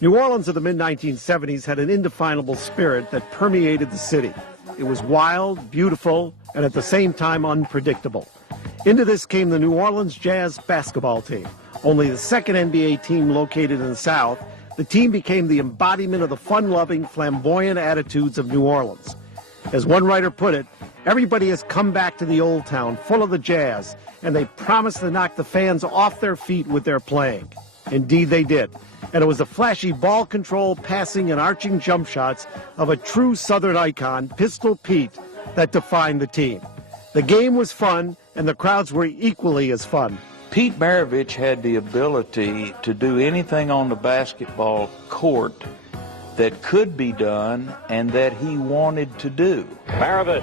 New Orleans of the mid-1970s had an indefinable spirit that permeated the city. It was wild, beautiful, and at the same time unpredictable. Into this came the New Orleans Jazz basketball team. Only the second NBA team located in the South, the team became the embodiment of the fun-loving, flamboyant attitudes of New Orleans. As one writer put it, everybody has come back to the old town full of the Jazz, and they promised to knock the fans off their feet with their playing. Indeed, they did. And it was the flashy ball control, passing, and arching jump shots of a true Southern icon, Pistol Pete, that defined the team. The game was fun, and the crowds were equally as fun. Pete Maravich had the ability to do anything on the basketball court that could be done and that he wanted to do. Maravich.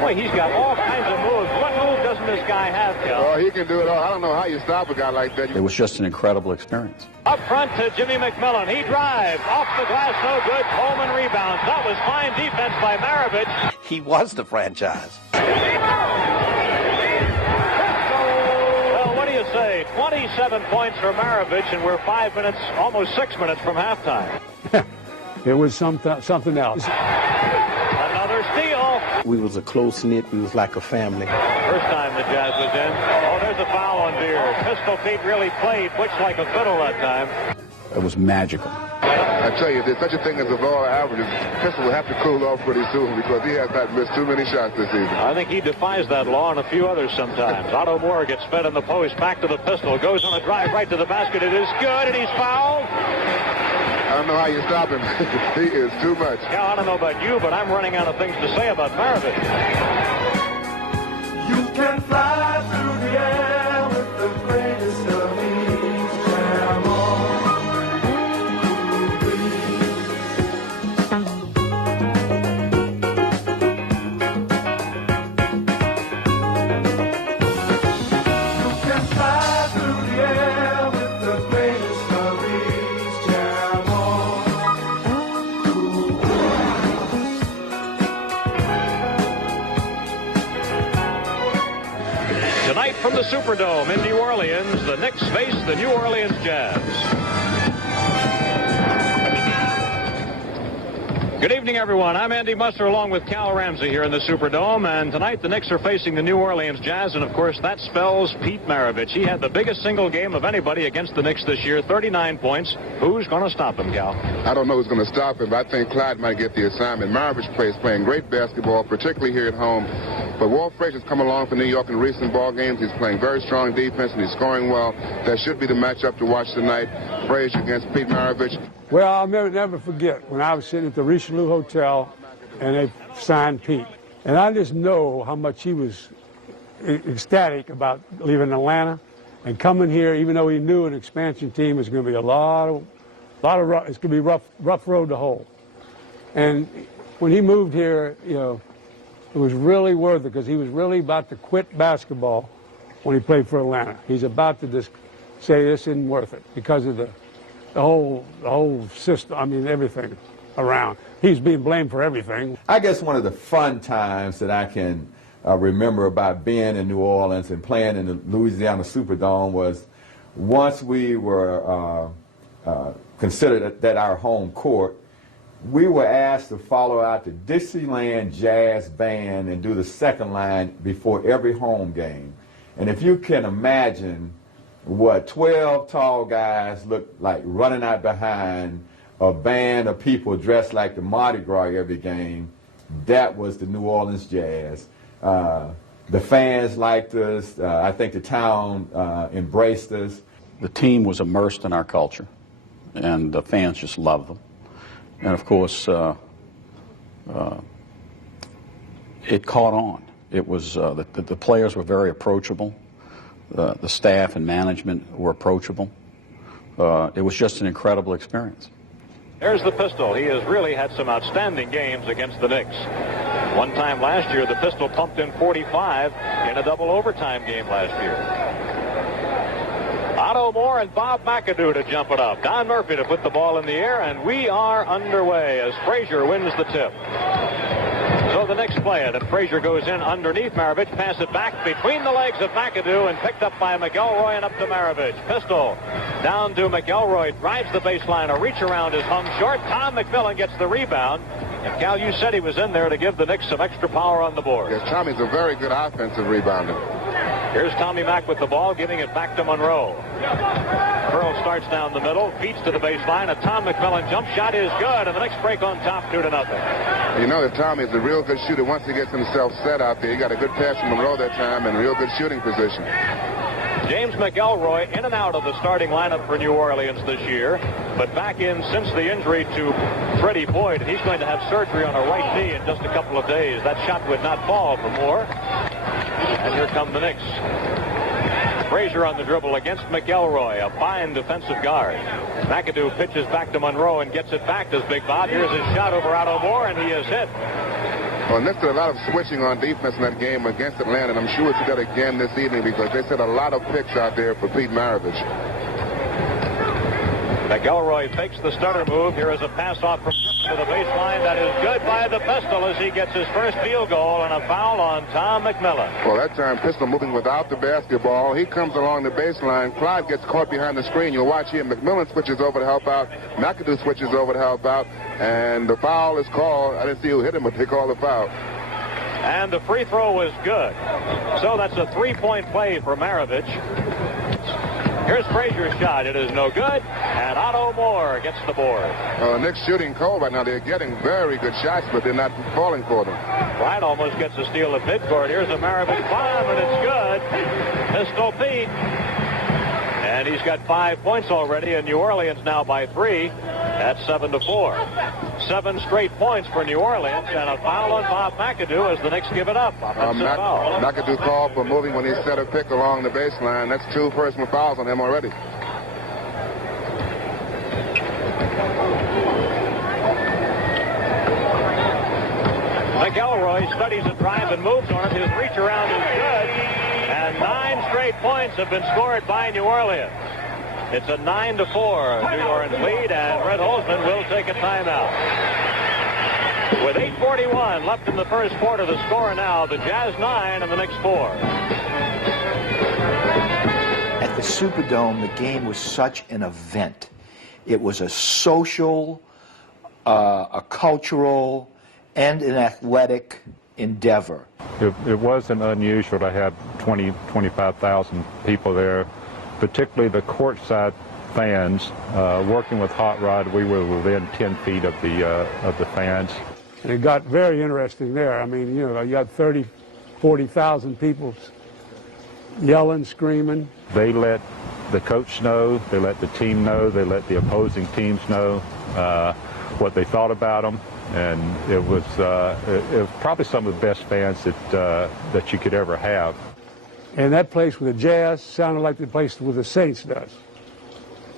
Boy, he's got all kinds of moves. What move doesn't this guy have, Cal? Oh, he can do it all. I don't know how you stop a guy like that. It was just an incredible experience. Up front to Jimmy McMillan. He drives. Off the glass, no good. Coleman rebounds. That was fine defense by Maravich. He was the franchise. Well, what do you say? 27 points for Maravich, and we're 5 minutes, almost 6 minutes from halftime. It was something else. Another steal. We was a close-knit. We was like a family. First time the Jazz was in. Oh, there's a foul on Beard. Pistol Pete really played, twitched like a fiddle that time. It was magical. I tell you, there's such a thing as a law of averages. Pistol will have to cool off pretty soon because he has not missed too many shots this season. I think he defies that law and a few others sometimes. Otto Moore gets fed in the post, back to the Pistol, goes on a drive right to the basket. It is good, and he's fouled. I don't know how you stop him. He is too much. Cal, I don't know about you, but I'm running out of things to say about Maravich. You can fly through the air with the greatest of ease. Jam on, you can fly through the air with the greatest of ease. Jam on, Tonight from the Superdome in New Orleans, the Knicks face the New Orleans Jazz. Good evening, everyone. I'm Andy Musser along with Cal Ramsey here in the Superdome, and tonight the Knicks are facing the New Orleans Jazz, and of course that spells Pete Maravich. He had the biggest single game of anybody against the Knicks this year, 39 points. Who's going to stop him, Cal? I don't know who's going to stop him, but I think Clyde might get the assignment. Maravich is playing great basketball, particularly here at home. But Walt Frazier's come along for New York in recent ball games. He's playing very strong defense, and he's scoring well. That should be the matchup to watch tonight. Frazier against Pete Maravich. Well, I'll never forget when I was sitting at the Richelieu Hotel and they signed Pete. And I just know how much he was ecstatic about leaving Atlanta and coming here, even though he knew an expansion team was going to be it's going to be rough road to hoe. And when he moved here, you know, it was really worth it because he was really about to quit basketball when he played for Atlanta. He's about to just say this isn't worth it because of the whole system. I mean, everything around. He's being blamed for everything. I guess one of the fun times that I can remember about being in New Orleans and playing in the Louisiana Superdome was once we were considered that our home court, we were asked to follow out the Dixieland Jazz Band and do the second line before every home game. And if you can imagine what 12 tall guys looked like running out behind a band of people dressed like the Mardi Gras every game, that was the New Orleans Jazz. The fans liked us. I think the town embraced us. The team was immersed in our culture, and the fans just loved them. And of course, it caught on. It was the players were very approachable. The staff and management were approachable. It was just an incredible experience. There's the Pistol. He has really had some outstanding games against the Knicks. One time last year, the Pistol pumped in 45 in a double overtime game last year. Otto Moore and Bob McAdoo to jump it up. Don Murphy to put the ball in the air, and we are underway as Frazier wins the tip. So the Knicks play it. And Frazier goes in underneath Maravich, pass it back between the legs of McAdoo and picked up by McElroy and up to Maravich. Pistol down to McElroy, drives the baseline. A reach around is hung short. Tom McMillan gets the rebound. And Cal, you said he was in there to give the Knicks some extra power on the board. Yes, Tommy's a very good offensive rebounder. Here's Tommy Mack with the ball, giving it back to Monroe. Pearl starts down the middle, feeds to the baseline. A Tom McMillan jump shot is good, and the Knicks break on top 2-0. You know that Tommy's a real good shooter once he gets himself set out there. He got a good pass from Monroe that time and a real good shooting position. James McElroy in and out of the starting lineup for New Orleans this year, but back in since the injury to Freddie Boyd. He's going to have surgery on a right knee in just a couple of days. That shot would not fall for Moore. And here come the Knicks. Frazier on the dribble against McElroy, a fine defensive guard. McAdoo pitches back to Monroe and gets it back to Big Bob. Here's his shot over Otto Moore, and he is hit. Well, Knicks did a lot of switching on defense in that game against Atlanta, and I'm sure it's that again this evening because they set a lot of picks out there for Pete Maravich. McElroy fakes the stutter move. Here is a pass off from to the baseline. That is good by the Pistol as he gets his first field goal, and a foul on Tom McMillan. Well, that time Pistol moving without the basketball. He comes along the baseline. Clyde gets caught behind the screen. You'll watch here. McMillan switches over to help out. McAdoo switches over to help out. And the foul is called. I didn't see who hit him, but they called the foul. And the free throw was good. So that's a three-point play for Maravich. Here's Frazier's shot. It is no good. And Otto Moore gets the board. The Knicks shooting cold right now. They're getting very good shots, but they're not falling for them. Clyde almost gets a steal at midcourt. Here's a Maravich bomb, and it's good. Pistol Pete. And he's got 5 points already, and New Orleans now by 3 at 7-4. 7 straight points for New Orleans, and a foul on Bob McAdoo as the Knicks give it up. Foul. McAdoo called for moving when he set a pick along the baseline. That's 2 personal fouls on him already. McElroy studies a drive and moves on it. His reach around is good. And 9 straight points have been scored by New Orleans. It's a 9-4 New Orleans lead, and Red Holzman will take a timeout. With 8:41 left in the first quarter, the score now, the Jazz 9 and the Knicks 4. At the Superdome, the game was such an event. It was a social, a cultural, and an athletic endeavor. It wasn't unusual to have 20, 25,000 people there, particularly the courtside fans. Working with Hot Rod, we were within 10 feet of the fans. And it got very interesting there. I mean, you know, you got 30, 40,000 people yelling, screaming. They let the coach know, they let the team know, they let the opposing teams know what they thought about them. And it was probably some of the best fans that you could ever have. And that place with the Jazz sounded like the place where the Saints does.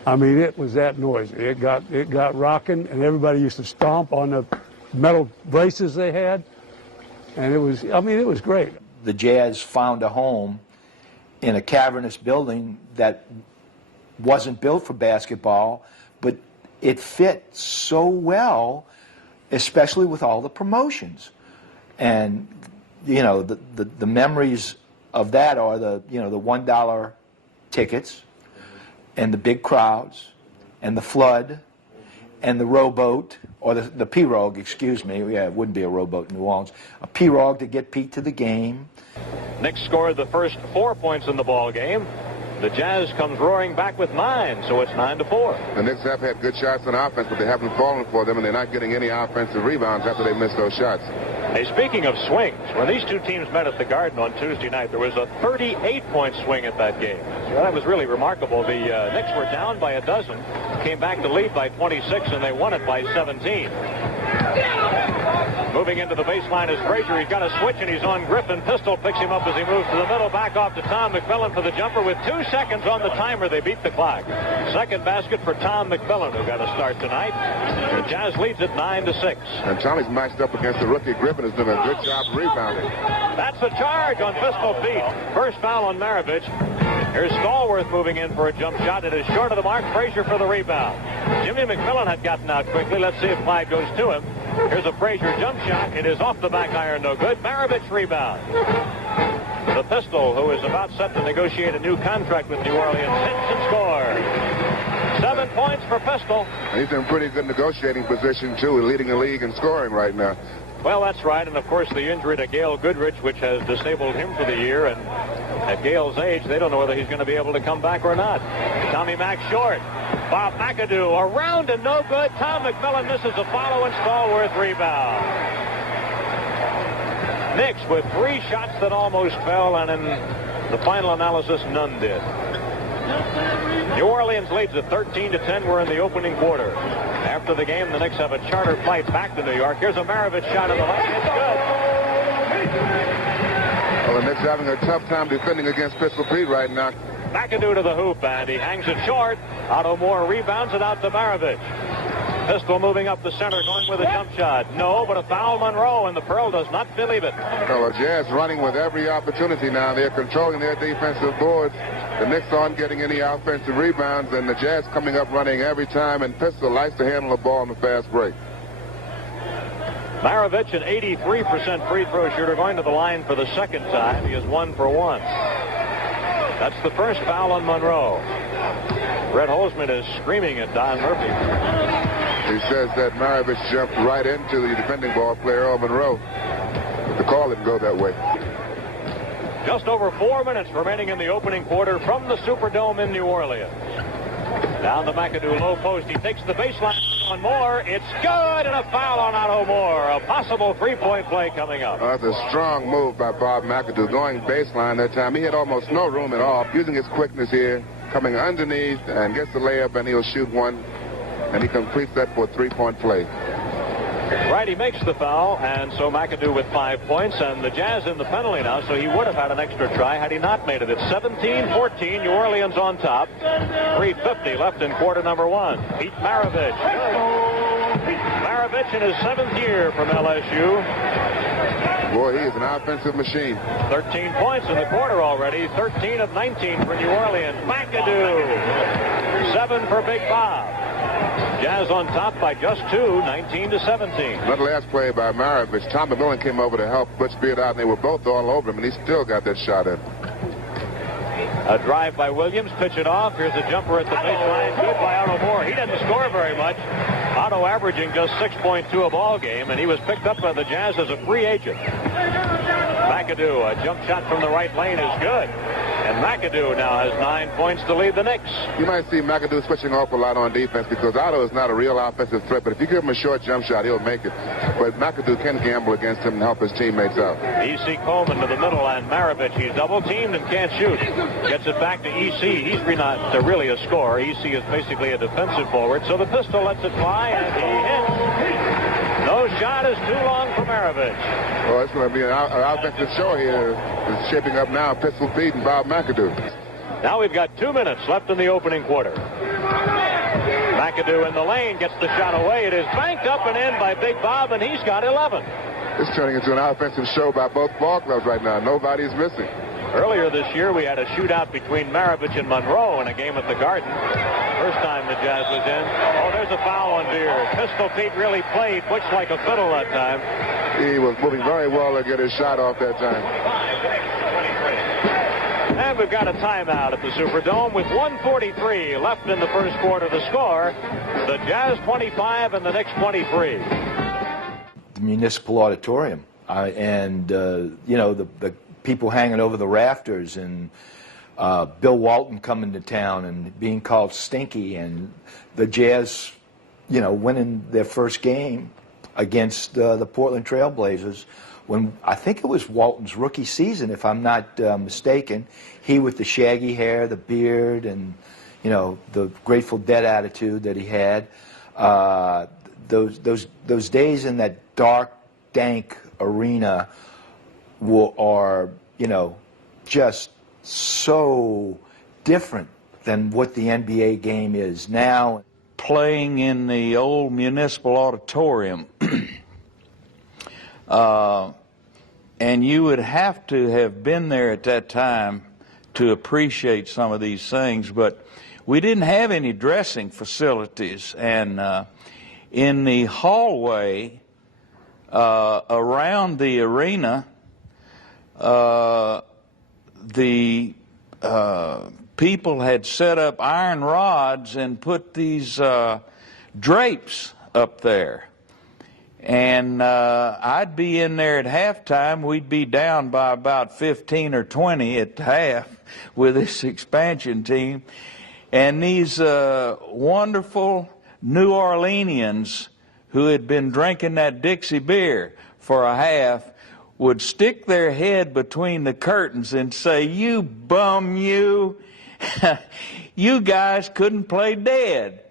I mean, it was that noisy. It got rocking, and everybody used to stomp on the metal braces they had. And it was great. The Jazz found a home in a cavernous building that wasn't built for basketball, but it fit so well, especially with all the promotions. And, you know, the memories of that are the $1 tickets and the big crowds and the flood and the rowboat, or the pirogue, excuse me. Yeah, it wouldn't be a rowboat in New Orleans. A pirogue to get Pete to the game. Knicks scored the first 4 points in the ball game. The Jazz comes roaring back with 9, so it's 9-4. The Knicks have had good shots on offense, but they haven't fallen for them, and they're not getting any offensive rebounds after they missed those shots. Hey, speaking of swings, when these two teams met at the Garden on Tuesday night, there was a 38-point swing at that game. So that was really remarkable. The Knicks were down by a dozen, came back to lead by 26, and they won it by 17. Moving into the baseline is Frazier. He's got a switch, and he's on Griffin. Pistol picks him up as he moves to the middle. Back off to Tom McMillan for the jumper. With 2 seconds on the timer, they beat the clock. Second basket for Tom McMillan, who got a start tonight. The Jazz leads it 9-6. And Tommy's matched up against the rookie. Griffin is doing a good job rebounding. That's a charge on Pistol Pete. First foul on Maravich. Here's Stallworth moving in for a jump shot. It is short of the mark. Frazier for the rebound. Jimmy McMillan had gotten out quickly. Let's see if Clyde goes to him. Here's a Frazier jump shot. It is off the back iron, no good. Maravich rebound. The Pistol, who is about set to negotiate a new contract with New Orleans, hits and scores. 7 points for Pistol. He's in pretty good negotiating position, too, leading the league in scoring right now. Well, that's right, and of course the injury to Gail Goodrich, which has disabled him for the year, and at Gail's age, they don't know whether he's going to be able to come back or not. Tommy Mack short. Bob McAdoo around and no good. Tom McMillan misses a follow and Stallworth rebound. Knicks with 3 shots that almost fell, and in the final analysis, none did. New Orleans leads at 13-10. We're in the opening quarter. After the game, the Knicks have a charter flight back to New York. Here's a Maravich shot in the left. It's good. Well, the Knicks having a tough time defending against Pistol Pete right now. McAdoo to the hoop, and he hangs it short. Otto Moore rebounds it out to Maravich. Pistol moving up the center, going with a jump shot. No, but a foul Monroe, and the Pearl does not believe it. Well, the Jazz running with every opportunity now. They're controlling their defensive boards. The Knicks aren't getting any offensive rebounds, and the Jazz coming up running every time, and Pistol likes to handle the ball in the fast break. Maravich, an 83% free throw shooter, going to the line for the second time. He is 1 for 1. That's the first foul on Monroe. Brett Holzman is screaming at Don Murphy. He says that Maravich jumped right into the defending ball player, Earl Monroe. But the call didn't go that way. Just over 4 minutes remaining in the opening quarter from the Superdome in New Orleans. Down to McAdoo, low post. He takes the baseline on Moore. It's good, and a foul on Otto Moore. A possible three-point play coming up. That's a strong move by Bob McAdoo, going baseline that time. He had almost no room at all, using his quickness here, coming underneath and gets the layup, and he'll shoot one, and he completes that for a three-point play. Right, he makes the foul, and so McAdoo with 5 points, and the Jazz in the penalty now, so he would have had an extra try had he not made it. It's 17-14, New Orleans on top. 3:50 left in quarter number 1. Pete Maravich. Maravich in his 7th year from LSU. Boy, he is an offensive machine. 13 points in the quarter already. 13 of 19 for New Orleans. McAdoo. 7 for Big Bob. Jazz on top by just 2, 19-17. That last play by Maravich, Tom McMillan came over to help Butch Beard out, and they were both all over him, and he still got that shot in. A drive by Williams, pitch it off. Here's a jumper at the baseline. Good by Otto Moore. He didn't score very much. Otto averaging just 6.2 a ball game, and he was picked up by the Jazz as a free agent. McAdoo, a jump shot from the right lane is good. And McAdoo now has 9 points to lead the Knicks. You might see McAdoo switching off a lot on defense because Otto is not a real offensive threat, but if you give him a short jump shot, he'll make it. But McAdoo can gamble against him and help his teammates out. E.C. Coleman to the middle, and Maravich, he's double-teamed and can't shoot. Gets it back to E.C. He's not really a scorer. E.C. is basically a defensive forward, so the Pistol lets it fly, and he hits. No shot is too long for Maravich. Well, it's going to be an offensive show here. It's shaping up now. Pistol Pete and Bob McAdoo. Now we've got 2 minutes left in the opening quarter. McAdoo in the lane gets the shot away. It is banked up and in by Big Bob, and he's got 11. It's turning into an offensive show by both ball clubs right now. Nobody's missing. Earlier this year, we had a shootout between Maravich and Monroe in a game at the Garden. First time the Jazz was in. Oh, there's a foul on Beard. Pistol Pete really played Butch like a fiddle that time. He was moving very well to get his shot off that time. And we've got a timeout at the Superdome with 1:43 left in the first quarter. The score, the Jazz 25 and the Knicks 23. The Municipal Auditorium. You know, the people hanging over the rafters, and Bill Walton coming to town and being called stinky, and the Jazz, you know, winning their first game against the Portland Trail Blazers when I think it was Walton's rookie season, if I'm not mistaken. He with the shaggy hair, the beard, and, you know, the Grateful Dead attitude that he had. Those days in that dark, dank arena are, you know, just so different than what the NBA game is now. Playing in the old Municipal Auditorium, and you would have to have been there at that time to appreciate some of these things, but we didn't have any dressing facilities, and in the hallway around the arena, the people had set up iron rods and put these drapes up there. And I'd be in there at halftime. We'd be down by about 15 or 20 at half with this expansion team. And these wonderful New Orleanians who had been drinking that Dixie beer for a half would stick their head between the curtains and say, "You bum, you. You guys couldn't play dead."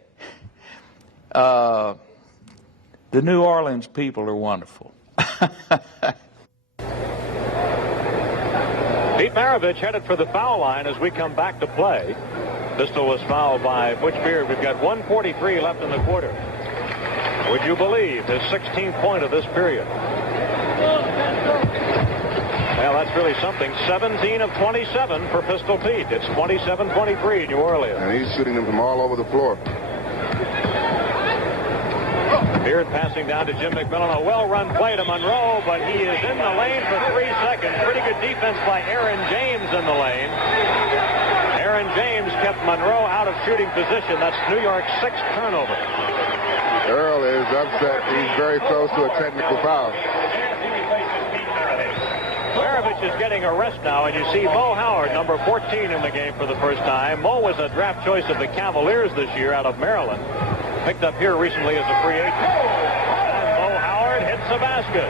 The New Orleans people are wonderful. Pete Maravich headed for the foul line as we come back to play. Pistol was fouled by Butch Beard. We've got 1:43 left in the quarter. Would you believe his 16th point of this period? Well, that's really something. 17 of 27 for Pistol Pete. It's 27-23 New Orleans. And he's shooting them from all over the floor. Beard passing down to Jim McMillan. A well-run play to Monroe, but he is in the lane for 3 seconds. Pretty good defense by Aaron James in the lane. Aaron James kept Monroe out of shooting position. That's New York's 6th turnover. Earl is upset. He's very close to a technical foul. Maravich is getting a rest now, and you see Mo Howard, number 14 in the game for the first time. Mo was a draft choice of the Cavaliers this year out of Maryland. Picked up here recently as a free agent. And Mo Howard hits a basket.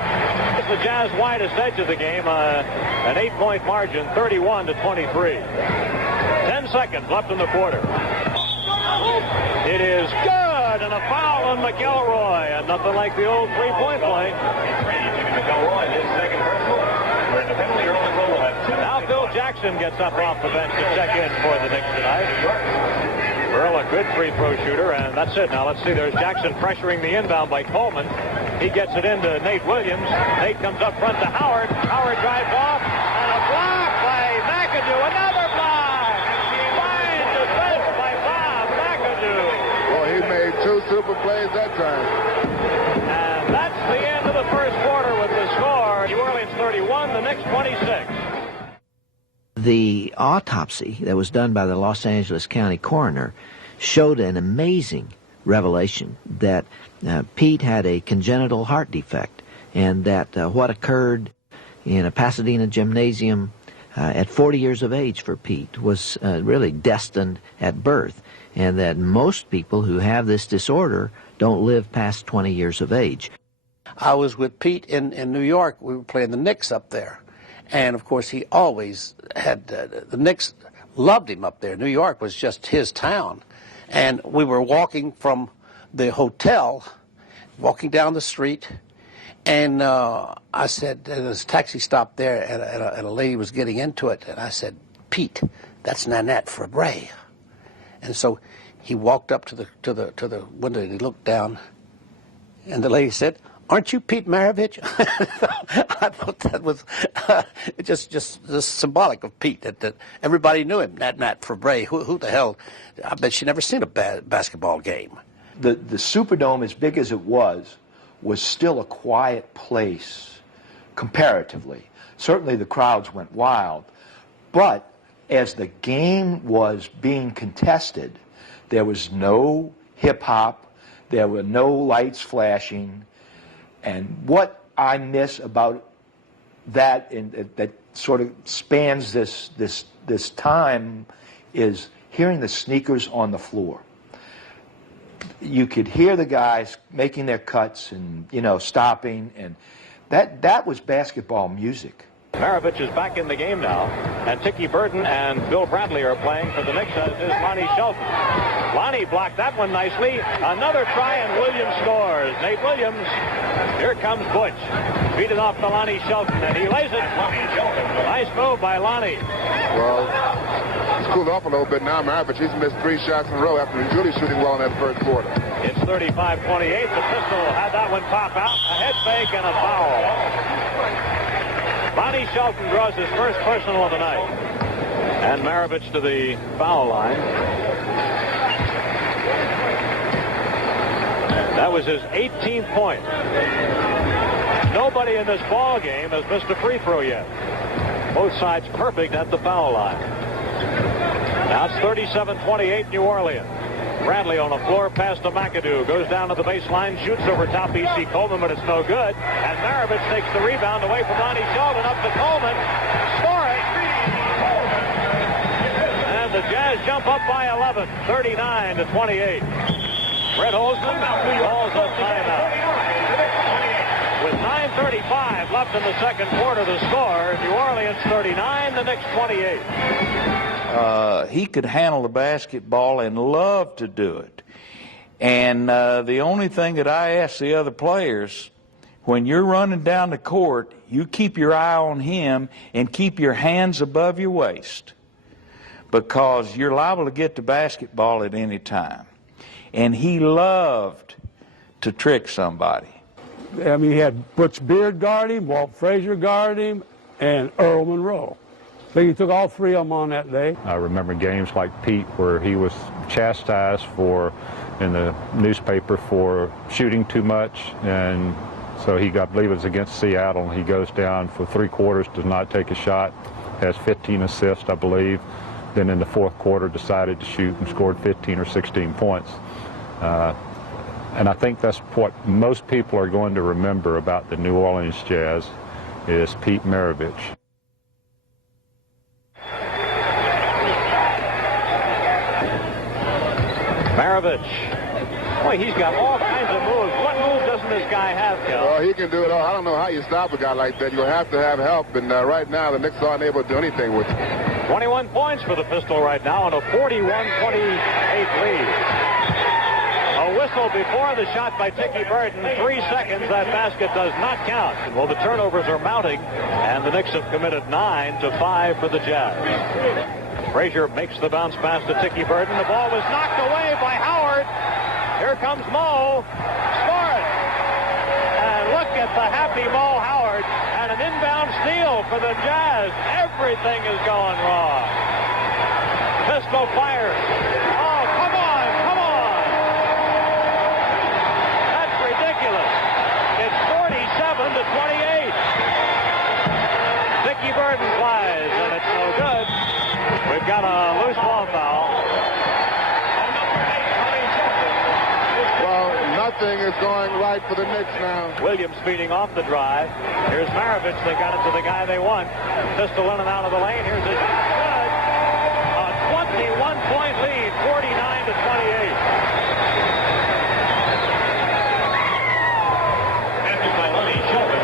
It's the Jazz widest edge of the game, an 8-point margin, 31-23. 10 seconds left in the quarter. It is good, and a foul on McElroy, and nothing like the old three-point play. McElroy, his second personal. Now Phil Jackson gets up off the bench to check in for the Knicks tonight. Earl, a good free throw shooter, and that's it. Now let's see, there's Jackson pressuring the inbound by Coleman. He gets it into Nate Williams. Nate comes up front to Howard. Howard drives off, and a block by McAdoo. Another block! Fine defense by Bob McAdoo. Boy, he made 2 super plays that time. And that's the end of the first quarter with the score. New Orleans 31, the Knicks 26. The autopsy that was done by the Los Angeles County coroner showed an amazing revelation that Pete had a congenital heart defect, and that what occurred in a Pasadena gymnasium at 40 years of age for Pete was really destined at birth, and that most people who have this disorder don't live past 20 years of age. I was with Pete in New York. We were playing the Knicks up there. And, of course, he always had, the Knicks loved him up there. New York was just his town. And we were walking from the hotel, walking down the street, and I said, there's a taxi stop there, and a lady was getting into it, and I said, "Pete, that's Nanette Fabre." And so he walked up to the window, and he looked down, and the lady said, "Aren't you Pete Maravich?" I thought that was just symbolic of Pete, that everybody knew him. Nat Fabre, who the hell? I bet she never seen a basketball game. The Superdome, as big as it was still a quiet place comparatively. Certainly the crowds went wild, but as the game was being contested, there was no hip-hop, there were no lights flashing. And what I miss about that, that sort of spans this time, is hearing the sneakers on the floor. You could hear the guys making their cuts and, stopping, and that was basketball music. Maravich is back in the game now, and Tiki Burton and Bill Bradley are playing for the Knicks, as is Lonnie Shelton. Lonnie blocked that one nicely. Another try, and Williams scores. Nate Williams. Here comes Butch. Beat it off to Lonnie Shelton, and he lays it. Nice move by Lonnie. Well, it's cooled off a little bit now. Maravich, he's missed 3 shots in a row after he's really shooting well in that first quarter. It's 35-28. The Pistol had that one pop out. A head fake and a foul. Lonnie Shelton draws his first personal of the night. And Maravich to the foul line. That was his 18th point. Nobody in this ball game has missed a free throw yet. Both sides perfect at the foul line. Now it's 37-28 New Orleans. Bradley on the floor, pass to McAdoo. Goes down to the baseline, shoots over top E.C. Coleman, but it's no good. And Maravich takes the rebound away from Lonnie Shelton, up to Coleman. Score it! And the Jazz jump up by 11, 39-28. Brett Holzman calls a timeout. With 9:35 left in the second quarter, the score, New Orleans 39, the Knicks 28. He could handle the basketball and loved to do it. And the only thing that I ask the other players, when you're running down the court, you keep your eye on him and keep your hands above your waist, because you're liable to get the basketball at any time. And he loved to trick somebody. I mean, he had Butch Beard guard him, Walt Frazier guard him, and Earl Monroe. I think he took all three of them on that day. I remember games like Pete where he was chastised in the newspaper for shooting too much, and so I believe it was against Seattle, and he goes down for 3 quarters, does not take a shot, has 15 assists, I believe. Then in the fourth quarter decided to shoot and scored 15 or 16 points. And I think that's what most people are going to remember about the New Orleans Jazz is Pete Maravich. Maravich. Boy, he's got all kinds of moves. What move doesn't this guy have, Cal? Well, he can do it all. I don't know how you stop a guy like that. You'll have to have help, and right now the Knicks aren't able to do anything with it. 21 points for the Pistol right now on a 41-28 lead. A whistle before the shot by Tiki Burton. 3 seconds. That basket does not count. Well, the turnovers are mounting, and the Knicks have committed 9 to 5 for the Jazz. Frazier makes the bounce pass to Tiki Burton. The ball was knocked away by Howard. Here comes Mo. Score it. And look at the happy Mo Howard. And an inbound steal for the Jazz. Everything is going wrong. Pistol fires. Oh, come on, come on. That's ridiculous. It's 47-28. Tiki Burton flies, and it's no good. We've got a loose ball foul. Well, nothing is going right for the Knicks now. Williams feeding off the drive. Here's Maravich. They got it to the guy they want. Pistol in and out of the lane. Here's a good. A 21-point lead, 49-28.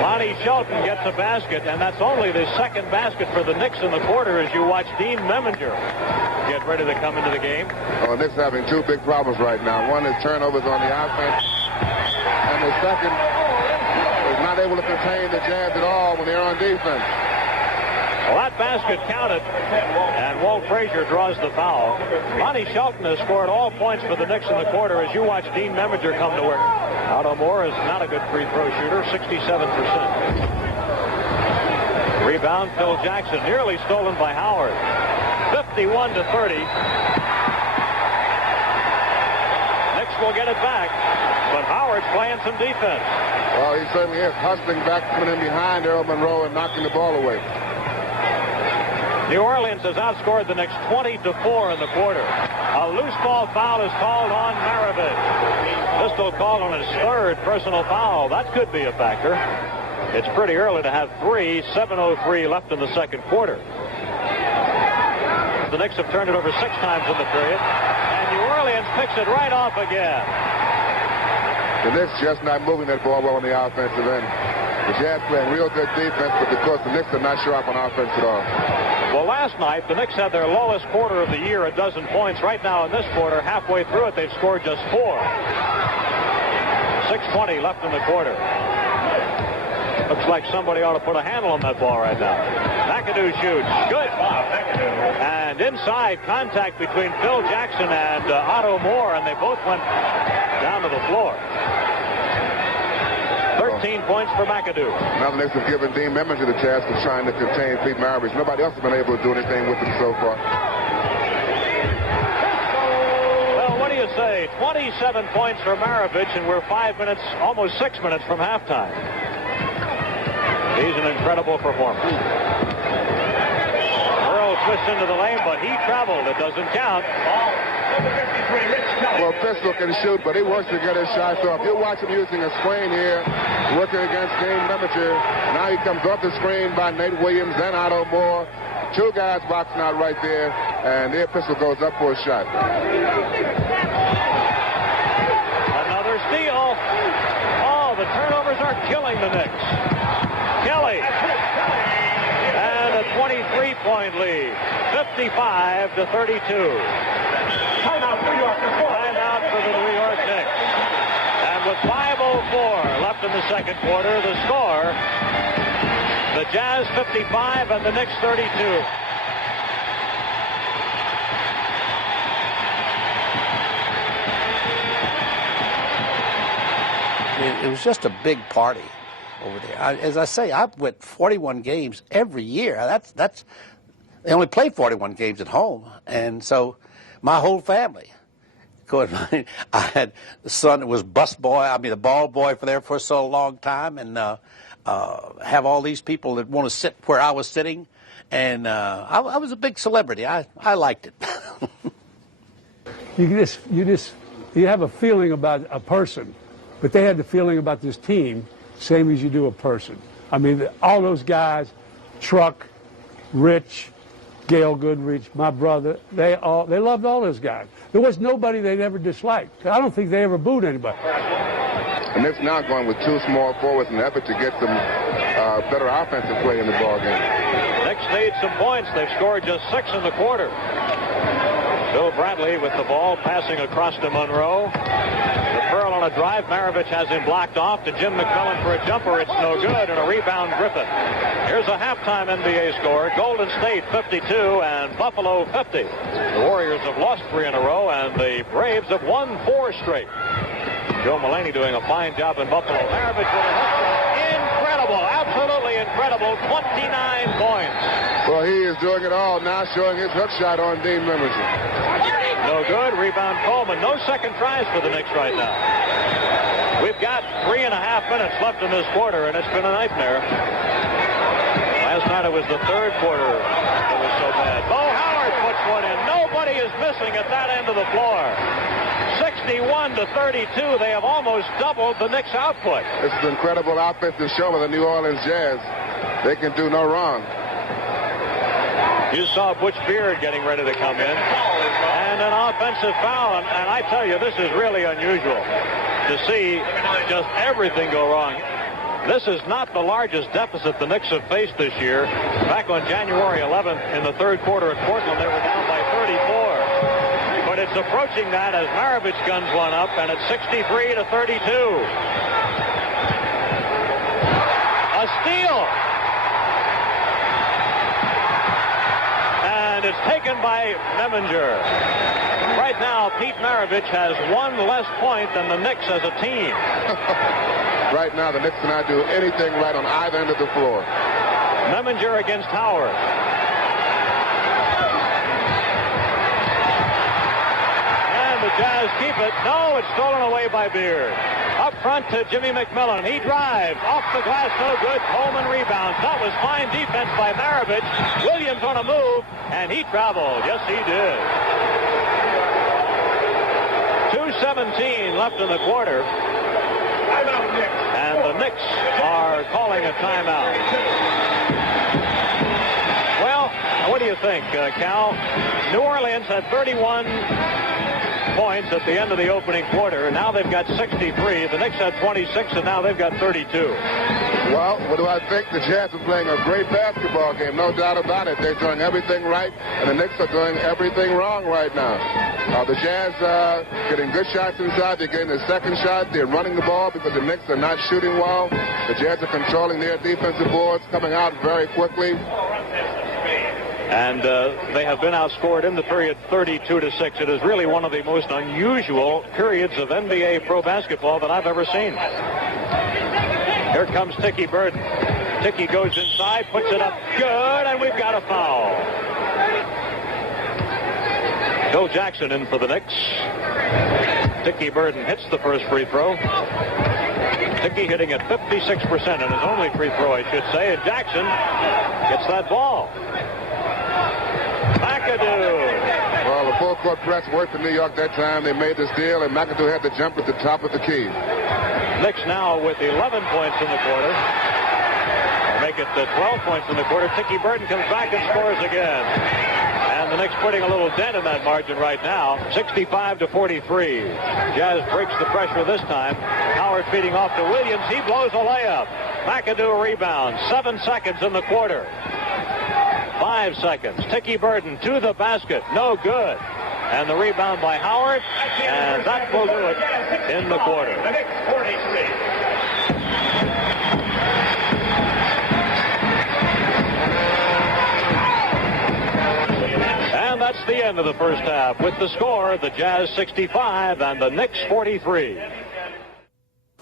Lonnie Shelton gets a basket, and that's only the second basket for the Knicks in the quarter as you watch Dean Meminger get ready to come into the game. Well, the Knicks having 2 big problems right now. One is turnovers on the offense, and the second is not able to contain the Jazz at all when they're on defense. Well, that basket counted, and Walt Frazier draws the foul. Lonnie Shelton has scored all points for the Knicks in the quarter as you watch Dean Meminger come to work. Otto Moore is not a good free throw shooter, 67%. Rebound, Phil Jackson, nearly stolen by Howard. 51-30. Knicks will get it back, but Howard's playing some defense. Well, he certainly is, hustling back, coming in behind Earl Monroe and knocking the ball away. New Orleans has outscored the Knicks 20-4 in the quarter. A loose ball foul is called on Maravich. Pistol called on his 3rd personal foul. That could be a factor. It's pretty early to have 3. 7:03 left in the second quarter. The Knicks have turned it over 6 times in the period, and New Orleans picks it right off again. The Knicks just not moving that ball well on the offensive end. The Jazz playing real good defense, but of course the Knicks are not sharp on offense at all. Well, last night, the Knicks had their lowest quarter of the year, 12 points. Right now in this quarter, halfway through it, they've scored just 4. 6:20 left in the quarter. Looks like somebody ought to put a handle on that ball right now. McAdoo shoots. Good. And inside, contact between Phil Jackson and Otto Moore, and they both went down to the floor. 13 points for McAdoo. Now the Knicks have given Dean Meminger the task of trying to contain Pete Maravich. Nobody else has been able to do anything with him so far. Well, what do you say? 27 points for Maravich, and we're 5 minutes, almost 6 minutes from halftime. He's an incredible performer. Earl twists into the lane, but he traveled. It doesn't count. Well, Pistol can shoot, but he works to get his shots off. You watch him using a screen here, working against Dean Meminger. Now he comes off the screen by Nate Williams, then Otto Moore. Two guys boxing out right there, and their Pistol goes up for a shot. Another steal. Oh, the turnovers are killing the Knicks. Kelly. And a 23-point lead, 55-32. Timeout for the New York Knicks. And with 5:04 left in the second quarter, the score, the Jazz 55 and the Knicks 32. It was just a big party over there. As I say, I went 41 games every year. That's they only play 41 games at home, and so my whole family. Of course, I had the son that was the ball boy for so long time, and have all these people that want to sit where I was sitting, and I was a big celebrity. I liked it. You have a feeling about a person, but they had the feeling about this team, same as you do a person. I mean, all those guys, Truck, Rich, Gail Goodrich, my brother, they loved all those guys. There was nobody they ever disliked. I don't think they ever booed anybody. And Knicks now going with two small forwards in an effort to get some better offensive play in the ball game. Knicks need some points. They've scored just 6 in the quarter. Bill Bradley with the ball, passing across to Monroe. The Pearl on a drive. Maravich has him blocked off to Jim McMillan for a jumper. It's no good, and a rebound Griffin. Here's a halftime NBA score. Golden State 52 and Buffalo 50. The Warriors have lost 3 in a row, and the Braves have won 4 straight. Joe Mulaney doing a fine job in Buffalo. Maravich with a hook. Incredible, absolutely incredible, 29 points. Well, he is doing it all now, showing his hook shot on Dean Meminger. No good. Rebound Coleman. No second tries for the Knicks right now. We've got 3.5 minutes left in this quarter, and it's been a nightmare. Last night it was the third quarter that was so bad. Bo Howard puts one in. Nobody is missing at that end of the floor. 61-32. They have almost doubled the Knicks' output. This is an incredible offensive show of the New Orleans Jazz. They can do no wrong. You saw Butch Beard getting ready to come in. And an offensive foul. And I tell you, this is really unusual to see just everything go wrong. This is not the largest deficit the Knicks have faced this year. Back on January 11th in the third quarter at Portland, they were down by 34. But it's approaching that as Maravich guns one up, and it's 63-32. A steal. And it's taken by Meminger. Right now, Pete Maravich has 1 less point than the Knicks as a team. Right now, the Knicks cannot do anything right on either end of the floor. Meminger against Howard. And the Jazz keep it. No, it's stolen away by Beard. Up front to Jimmy McMillan. He drives. Off the glass, no good. Coleman rebounds. That was fine defense by Maravich. Williams on a move, and he traveled. Yes, he did. 2:17 left in the quarter. And the Knicks are calling a timeout. Well, what do you think, Cal? New Orleans had 31 points at the end of the opening quarter. Now they've got 63. The Knicks had 26, and now they've got 32. Well, what do I think? The Jazz are playing a great basketball game, no doubt about it. They're doing everything right, and the Knicks are doing everything wrong right now. The Jazz getting good shots inside. They're getting the second shot. They're running the ball because the Knicks are not shooting well. The Jazz are controlling their defensive boards, coming out very quickly. And they have been outscored in the period 32-6. It is really one of the most unusual periods of NBA pro basketball that I've ever seen. Here comes Tiki Burden. Tiki goes inside, puts it up good, and we've got a foul. Bill Jackson in for the Knicks. Tiki Burden hits the first free throw. Hickey hitting at 56%, and his only free throw, I should say, and Jackson gets that ball. McAdoo. Well, the full court press worked for New York that time. They made the steal, and McAdoo had to jump at the top of the key. Knicks now with 11 points in the quarter. Make it 12 points in the quarter. Tiki Burton comes back and scores again. And the Knicks putting a little dent in that margin right now, 65-43. Jazz breaks the pressure this time. Howard feeding off to Williams. He blows a layup. McAdoo rebounds. 7 seconds in the quarter. 5 seconds. Tiki Burton to the basket. No good. And the rebound by Howard. And that will do it in the quarter. And that's the end of the first half. With the score, the Jazz 65 and the Knicks 43.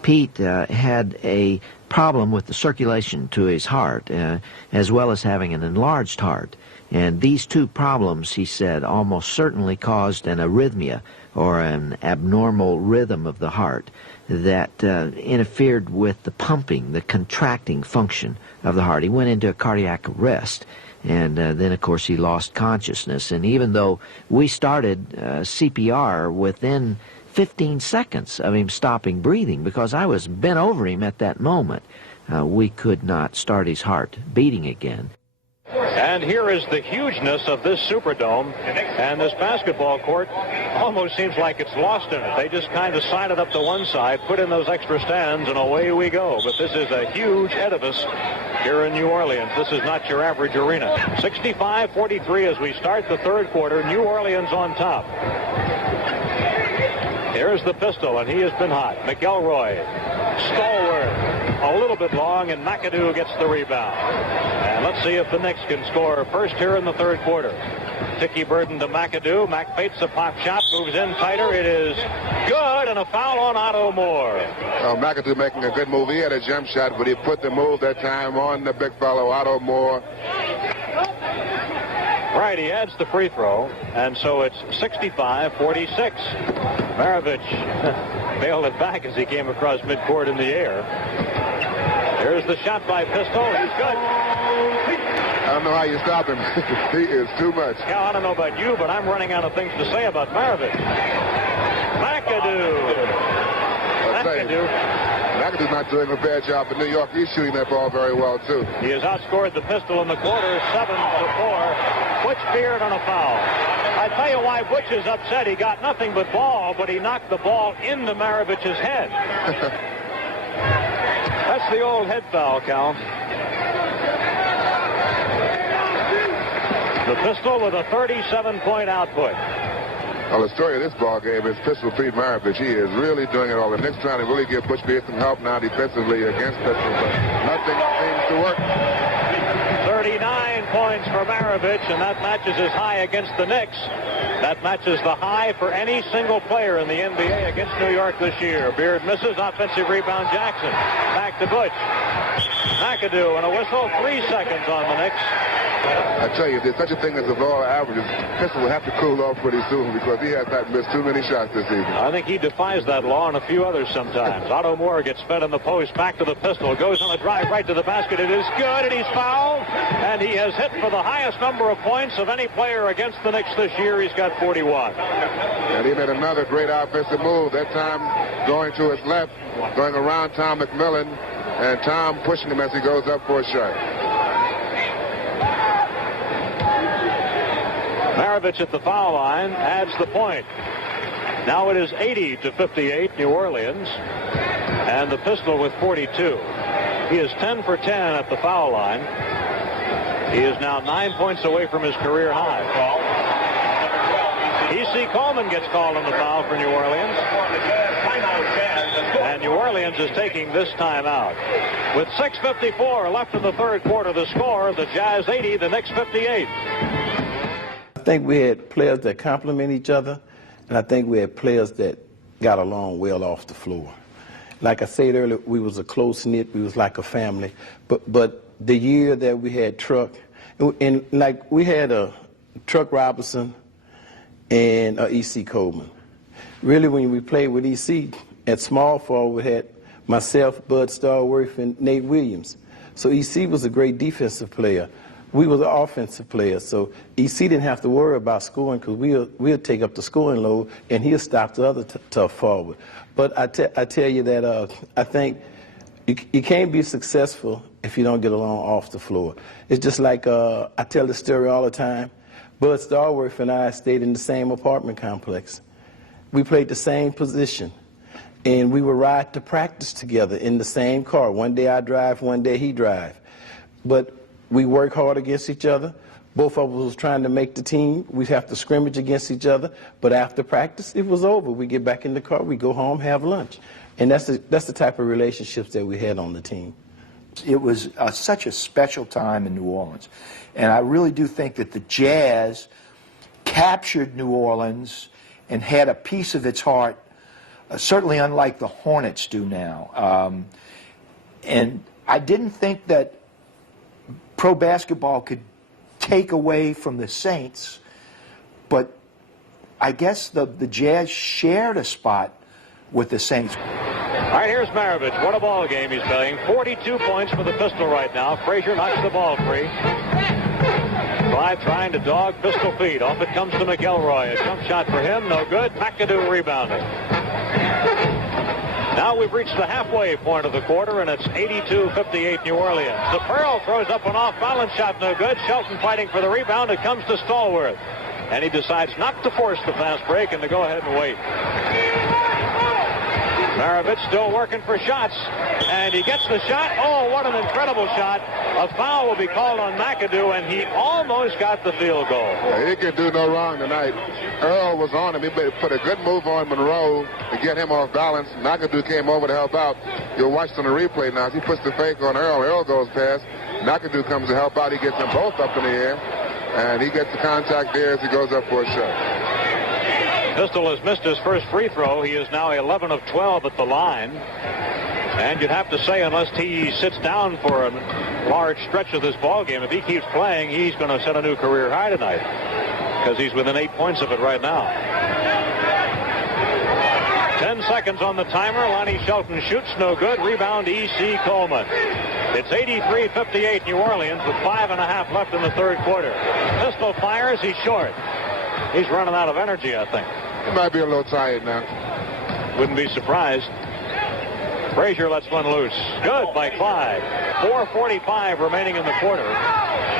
Pete had a problem with the circulation to his heart, as well as having an enlarged heart. And these two problems, he said, almost certainly caused an arrhythmia, or an abnormal rhythm of the heart, that interfered with the pumping, the contracting function of the heart. He went into a cardiac arrest. And then, of course, he lost consciousness. And even though we started CPR within 15 seconds of him stopping breathing, because I was bent over him at that moment, we could not start his heart beating again. And here is the hugeness of this Superdome, and this basketball court almost seems like it's lost in it. They just kind of side it up to one side, put in those extra stands, and away we go. But this is a huge edifice here in New Orleans. This is not your average arena. 65-43 as we start the third quarter. New Orleans on top. Here's the pistol, and he has been hot. McElroy, stalwart, a little bit long, and McAdoo gets the rebound. And let's see if the Knicks can score first here in the third quarter. Tiki Burton to McAdoo. Mac fates a pop shot, moves in tighter. It is good, and a foul on Otto Moore. McAdoo making a good move. He had a jump shot, but he put the move that time on the big fellow, Otto Moore. Right, he adds the free throw, and so it's 65-46. Maravich bailed it back as he came across midcourt in the air. Here's the shot by Pistol. He's good. I don't know how you stop him. He is too much. Cal, I don't know about you, but I'm running out of things to say about Maravich. McAdoo's not doing a bad job in New York. He's shooting that ball very well, too. He has outscored the Pistol in the quarter, 7-4. Butch Beard on a foul. I tell you why Butch is upset. He got nothing but ball, but he knocked the ball into Maravich's head. That's the old head foul, Cal. The Pistol with a 37-point output. Well, the story of this ball game is Pistol Pete Maravich. He is really doing it all. The Knicks trying to really give Butch Beard some help now defensively against Pistol, but nothing seems to work. 39 points for Maravich, and that matches his high against the Knicks. That matches the high for any single player in the NBA against New York this year. Beard misses, offensive rebound Jackson. Back to Butch. McAdoo and a whistle, 3 seconds on the Knicks. I tell you, if there's such a thing as a law of averages, Pistol will have to cool off pretty soon because he has not missed too many shots this season. I think he defies that law and a few others sometimes. Otto Moore gets fed in the post, back to the Pistol, goes on a drive right to the basket. It is good, and he's fouled, and he has hit for the highest number of points of any player against the Knicks this year. He's got 41. And he made another great offensive move, that time going to his left, going around Tom McMillan, and Tom pushing him as he goes up for a shot. Maravich at the foul line adds the point. Now it is 80-58 New Orleans, and the Pistol with 42. He is 10 for 10 at the foul line. He is now 9 points away from his career high. E.C. Coleman gets called on the foul for New Orleans. And New Orleans is taking this time out. With 6:54 left in the third quarter, the score, the Jazz 80, the Knicks 58. I think we had players that complement each other, and I think we had players that got along well off the floor. Like I said earlier, we was a close-knit, we was like a family. But the year that we had Truck, and like we had a Truck Robinson and E.C. Coleman. Really, when we played with E.C., at small forward, we had myself, Bud Starworth, and Nate Williams. So EC was a great defensive player. We were the offensive players, so EC didn't have to worry about scoring because we'll take up the scoring load and he'll stop the other tough forward. But I tell you that I think you can't be successful if you don't get along off the floor. It's just like I tell the story all the time. Bud Starworth and I stayed in the same apartment complex. We played the same position, and we would ride to practice together in the same car. One day I drive, one day he drive. But we work hard against each other. Both of us was trying to make the team. We have to scrimmage against each other. But after practice, it was over. We get back in the car, we go home, have lunch. And that's the type of relationships that we had on the team. It was such a special time in New Orleans. And I really do think that the Jazz captured New Orleans and had a piece of its heart, certainly unlike the Hornets do now. And I didn't think that pro basketball could take away from the Saints, but I guess the Jazz shared a spot with the Saints. All right, here's Maravich. What a ball game he's playing. 42 points for the Pistol right now. Frazier knocks the ball free. Clyde trying to dog Pistol feed. Off it comes to McElroy. A jump shot for him, no good. McAdoo rebounding. Now we've reached the halfway point of the quarter, and it's 82-58 New Orleans. The Pearl throws up an off-balance shot, no good. Shelton fighting for the rebound. It comes to Stallworth. And he decides not to force the fast break and to go ahead and wait. Maravich still working for shots, and he gets the shot. Oh, what an incredible shot. A foul will be called on McAdoo, and he almost got the field goal. Yeah, he can do no wrong tonight. Earl was on him. He put a good move on Monroe to get him off balance. McAdoo came over to help out. You'll watch on the replay now. He puts the fake on Earl. Earl goes past. McAdoo comes to help out. He gets them both up in the air, and he gets the contact there as he goes up for a shot. Pistol has missed his first free throw. He is now 11 of 12 at the line. And you'd have to say, unless he sits down for a large stretch of this ball game, if he keeps playing, he's going to set a new career high tonight, because he's within 8 points of it right now. 10 seconds on the timer. Lonnie Shelton shoots, no good. Rebound E.C. Coleman. It's 83-58 New Orleans with 5.5 left in the third quarter. Pistol fires. He's short. He's running out of energy, I think. He might be a little tired now. Wouldn't be surprised. Frazier lets one loose. Good by Clyde. 4:45 remaining in the quarter.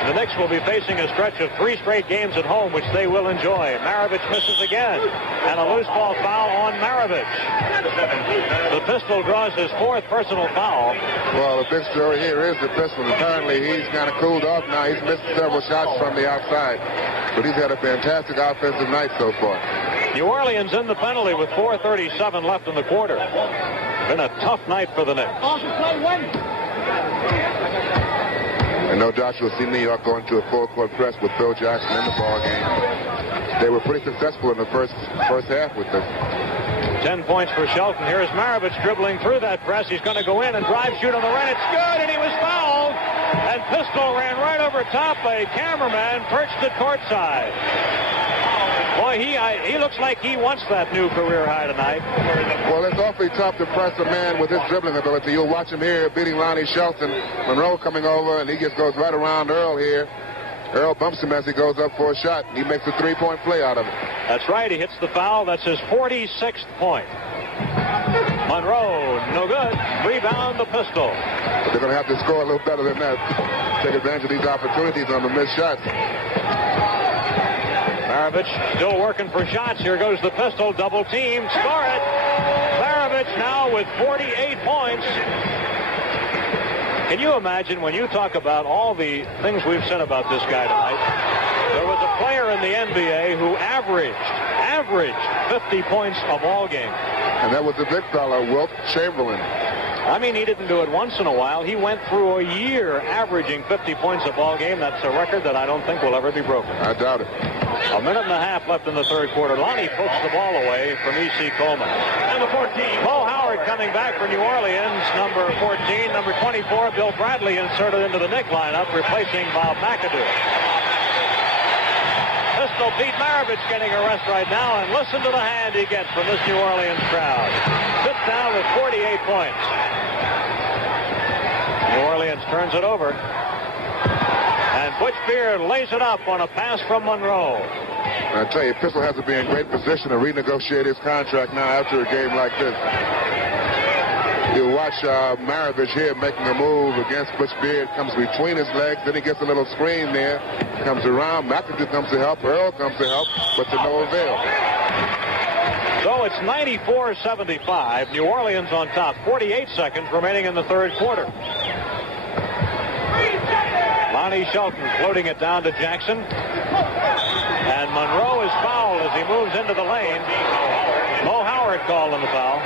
The Knicks will be facing a stretch of 3 straight games at home, which they will enjoy. Maravich misses again. And a loose ball foul on Maravich. The Pistol draws his 4th personal foul. Well, the big story here is the Pistol. Apparently, he's kind of cooled off now. He's missed several shots from the outside. But he's had a fantastic offensive night so far. New Orleans in the penalty with 4:37 left in the quarter. Been a tough night for the Knicks. And no doubt you'll see New York going to a full-court press with Phil Jackson in the ball game. They were pretty successful in the first half with this. 10 points for Shelton. Here's Maravich dribbling through that press. He's going to go in and drive, shoot on the run. It's good, and he was fouled. And Pistol ran right over top. A cameraman perched at courtside. Boy, he looks like he wants that new career high tonight. Well, it's awfully tough to press a man with his dribbling ability. You'll watch him here beating Lonnie Shelton. Monroe coming over, and he just goes right around Earl here. Earl bumps him as he goes up for a shot. He makes a 3-point play out of it. That's right. He hits the foul. That's his 46th point. Monroe, no good. Rebound the Pistol. But they're going to have to score a little better than that. Take advantage of these opportunities on the missed shots. Maravich still working for shots. Here goes the Pistol. Double team. Score it. Maravich now with 48 points. Can you imagine, when you talk about all the things we've said about this guy tonight, there was a player in the NBA who averaged 50 points a ball game. And that was the big fella, Wilt Chamberlain. I mean, he didn't do it once in a while. He went through a year averaging 50 points a ball game. That's a record that I don't think will ever be broken. I doubt it. 1.5 minutes left in the third quarter. Lonnie pokes the ball away from E.C. Coleman. Number 14. Mo Howard coming back for New Orleans. Number 14. Number 24, Bill Bradley inserted into the Knick lineup, replacing Bob McAdoo. Pistol Pete Maravich getting a rest right now, and listen to the hand he gets from this New Orleans crowd. Sits down with 48 points. New Orleans turns it over. And Butch Beard lays it up on a pass from Monroe. I tell you, Pistol has to be in great position to renegotiate his contract now after a game like this. You watch Maravich here making a move against Butch Beard. Comes between his legs, then he gets a little screen there. Comes around, McAdoo comes to help, Earl comes to help, but to no avail. So it's 94-75. New Orleans on top. 48 seconds remaining in the third quarter. Lonnie Shelton floating it down to Jackson. And Monroe is fouled as he moves into the lane. Mo Howard called on the foul.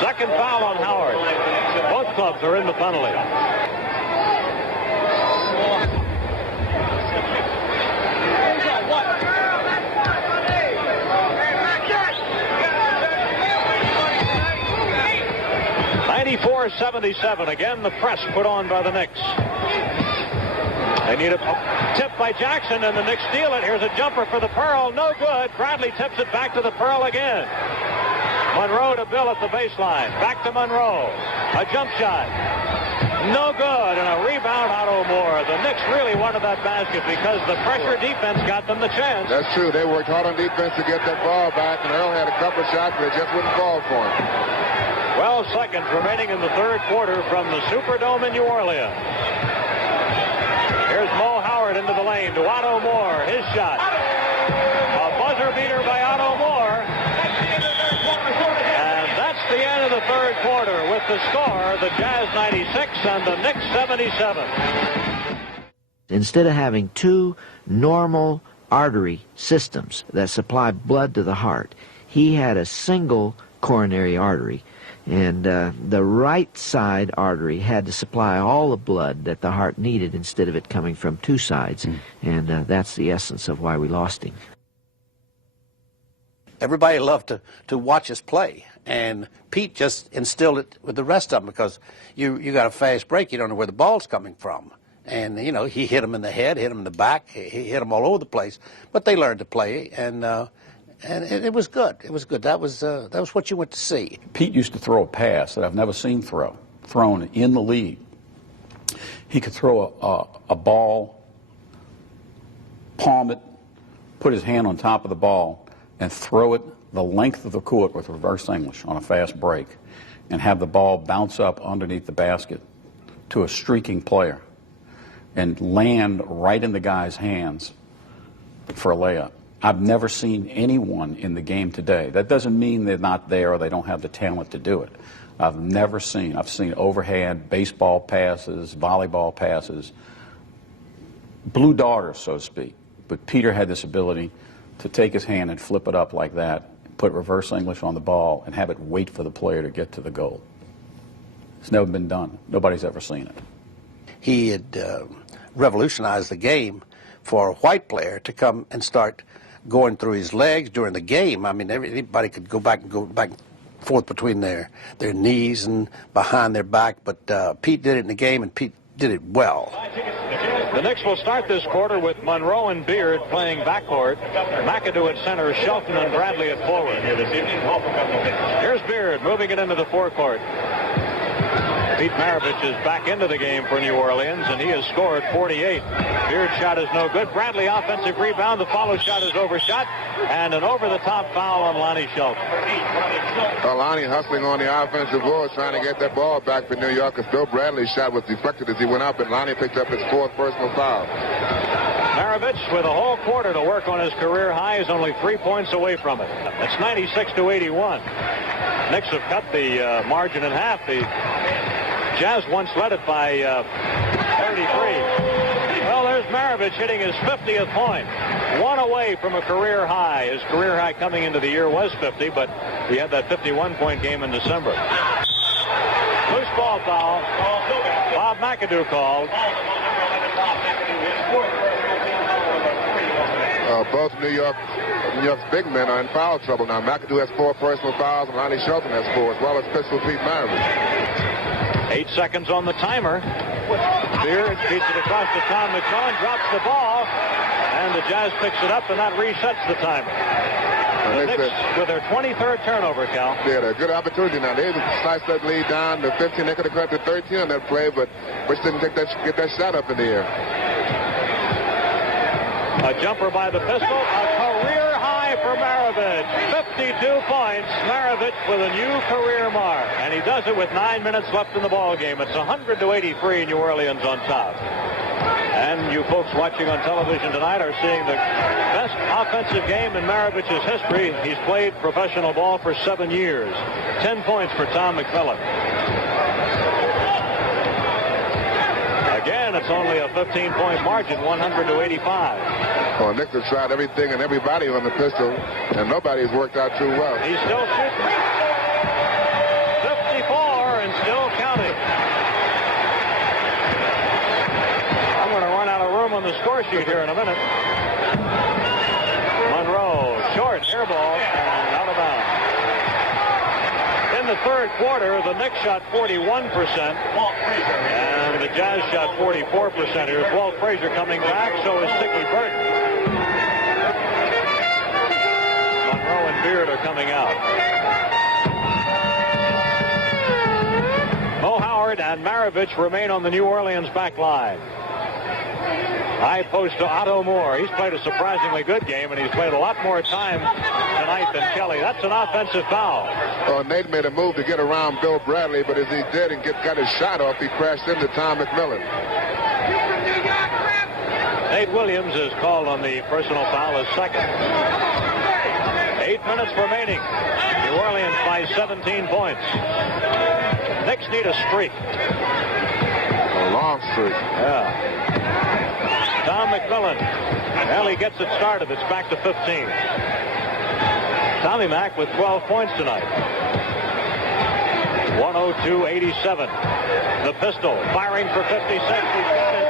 Second foul on Howard. Both clubs are in the penalty. .94-77. Again, the press put on by the Knicks. They need a tip by Jackson, and the Knicks steal it. Here's a jumper for the Pearl. No good. Bradley tips it back to the Pearl again. Monroe to Bill at the baseline. Back to Monroe. A jump shot. No good. And a rebound, Otto Moore. The Knicks really wanted that basket because the pressure defense got them the chance. That's true. They worked hard on defense to get that ball back, and Earl had a couple of shots, but it just wouldn't fall for him. 12 seconds remaining in the third quarter from the Superdome in New Orleans. Here's Mo Howard into the lane to Otto Moore. His shot. A buzzer beater by Otto Moore. And that's the end of the third quarter with the score, the Jazz 96 and the Knicks 77. Instead of having two normal artery systems that supply blood to the heart, he had a single coronary artery. And the right side artery had to supply all the blood that the heart needed instead of it coming from two sides. And that's the essence of why we lost him. Everybody loved to watch us play. And Pete just instilled it with the rest of them because you got a fast break. You don't know where the ball's coming from. And, you know, he hit them in the head, hit them in the back. He hit them all over the place. But they learned to play. And it was good. It was good. That was what you went to see. Pete used to throw a pass that I've never seen thrown in the league. He could throw a ball, palm it, put his hand on top of the ball, and throw it the length of the court with reverse English on a fast break, and have the ball bounce up underneath the basket to a streaking player and land right in the guy's hands for a layup. I've never seen anyone in the game today. That doesn't mean they're not there or they don't have the talent to do it. I've seen overhand baseball passes, volleyball passes, blue darters, so to speak. But Peter had this ability to take his hand and flip it up like that, put reverse English on the ball, and have it wait for the player to get to the goal. It's never been done. Nobody's ever seen it. He had revolutionized the game for a white player to come and start going through his legs during the game. I mean, everybody could go back and forth between their knees and behind their back, but Pete did it in the game, and Pete did it well. The Knicks will start this quarter with Monroe and Beard playing backcourt. McAdoo at center, Shelton and Bradley at forward. Here's Beard moving it into the forecourt. Pete Maravich is back into the game for New Orleans, and he has scored 48. Beard's shot is no good. Bradley offensive rebound. The follow shot is overshot, and an over-the-top foul on Lonnie Shelton. Lonnie hustling on the offensive board, trying to get that ball back for New York, as Bill Bradley's shot was deflected as he went up, and Lonnie picked up his fourth personal foul. Maravich, with a whole quarter to work on his career high, is only 3 points away from it. It's 96-81. Knicks have cut the margin in half. The Jazz once led it by 33. Well, there's Maravich hitting his 50th point. One away from a career high. His career high coming into the year was 50, but he had that 51-point game in December. Loose ball foul. Bob McAdoo called. Both New York's big men are in foul trouble now. McAdoo has 4 personal fouls, and Lonnie Shelton has 4, as well as Pistol Pete Maravich. 8 seconds on the timer. Beard feeds it across to Tom McMillan, drops the ball, and the Jazz picks it up, and that resets the timer. The Knicks with their 23rd turnover, Cal. Yeah, a good opportunity now. They sliced that lead down to 15. They could have cut to 13 on that play, but Bush didn't get that shot up in the air. A jumper by the pistol, a career high for Maravich. 52 points. Maravich with a new career mark. And he does it with 9 minutes left in the ball game. It's 100-83, New Orleans on top. And you folks watching on television tonight are seeing the best offensive game in Maravich's history. He's played professional ball for 7 years. 10 points for Tom McMillan. Again, it's only a 15-point margin, 100-85. Well, Knicks have tried everything and everybody on the pistol, and nobody's worked out too well. He's still shooting. 54 and still counting. I'm going to run out of room on the score sheet here in a minute. Monroe, short, air ball, and out of bounds. In the third quarter, the Knicks shot 41%, and the Jazz shot 44%. Here's Walt Frazier coming back, so is Sticky Burton. Monroe and Beard are coming out. Mo Howard and Maravich remain on the New Orleans back line. High post to Otto Moore. He's played a surprisingly good game, and he's played a lot more time tonight than Kelly. That's an offensive foul. Well, Nate made a move to get around Bill Bradley, but as he did and got his shot off, he crashed into Tom McMillan. Nate Williams is called on the personal foul as second. 8 minutes remaining. New Orleans by 17 points. Knicks need a streak. A long streak. Yeah. Tom McMillan. Well, he gets it started. It's back to 15. Tommy Mack with 12 points tonight. 102-87. The pistol firing for 56. He's got it.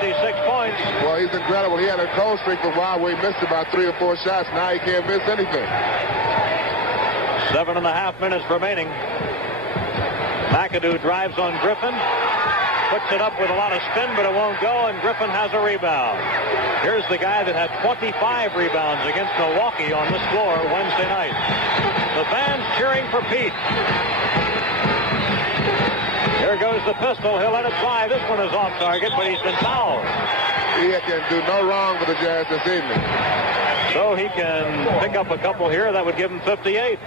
56 points. Well, he's incredible. He had a cold streak for a while where he missed about 3 or 4 shots. Now he can't miss anything. 7.5 minutes remaining. McAdoo drives on Griffin. Puts it up with a lot of spin, but it won't go, and Griffin has a rebound. Here's the guy that had 25 rebounds against Milwaukee on this floor Wednesday night. The fans cheering for Pete. Here goes the pistol. He'll let it fly. This one is off target, but he's been fouled. He can do no wrong for the Jazz this evening. So he can pick up a couple here. That would give him 58.